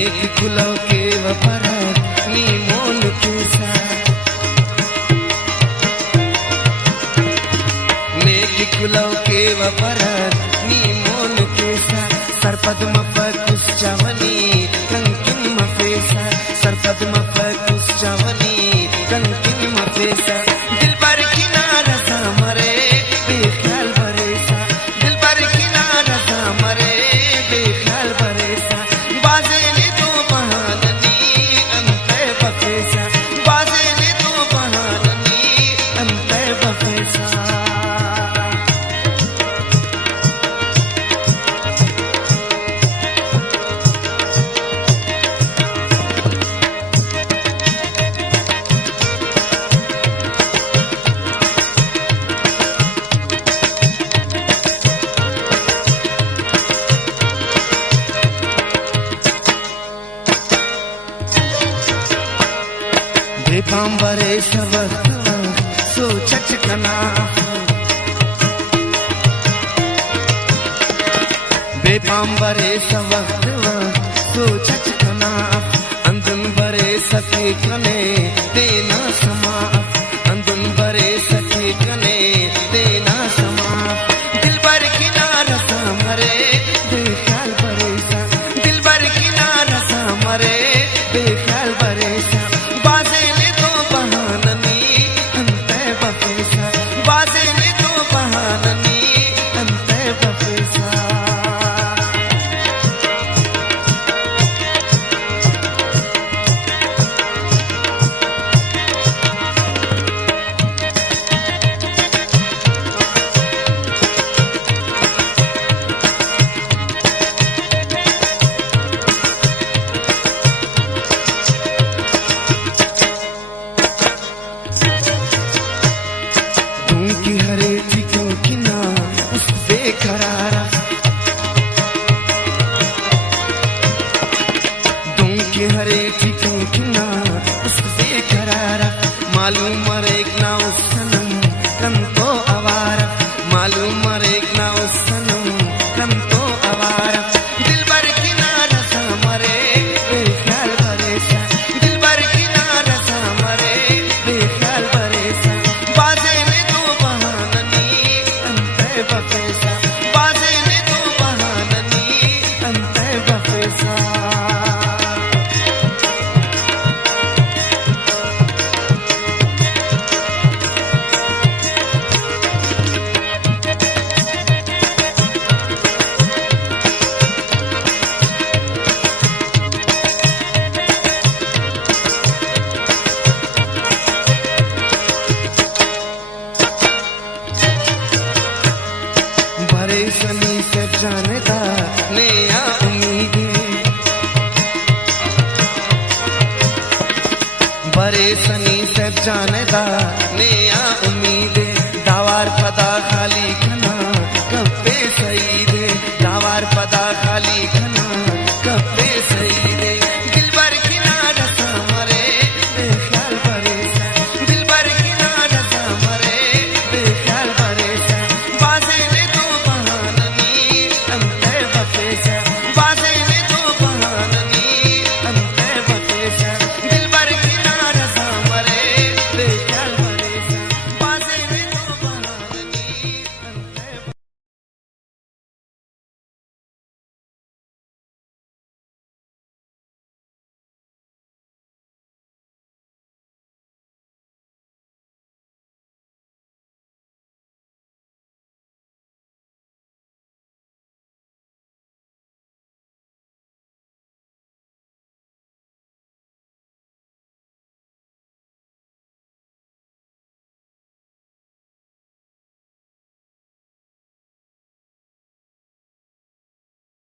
नेक कुलव के वपरत नी मोन केसा नेक कुलव के वपरत नी मोन केसा सरपद्म फकुस चवनी कंकिन मफेसा सरपद्म फकुस चवनी कंकिन मफेसा दिल पर किनारा सामरे बेख्याल भरेसा दिल पर किनारा सामरे बेख्याल भरेसा बाजे ने तो बहाननी अंते बफेसा बाजे ने तो बहाननी अंते बफेसा बेपांबरे सवक्त सोचच कना बेपांबरे सवक्त सोचच कना अंदन बरे सके कने देना समा अंदन बरे सके कने देना समा दिल भर किनारा सामरे बेख्याल भरेसा दिल भर किनारा सामरे बेख्याल भरेसा बाजे ने तो बहाननी अंते बफेसा बाजे ने तो बहाननी अंते बफेसा की हरे चिकों की ना उस बेकरारा तुम की हरे चिकों की ना उस बेकरारा मालूम मरेग ना उस सनम कम तो आवारा मालूम मरेग ना उस सनम कम तो आवारा दिल भर किनारा सामरे बेख्याल भरेसा दिल भर किनारा सामरे बेख्याल भरेसा बाजे ने तो बहाननी अंते बफेसा बाजे ने तो बहाननी अंते बफेसा भरे सनी से जानता नया उम्मीदें भरे सनी से जानता नया उम्मीदें दावार पदा खाली खना कब्बे सईदे दावार पदा खाली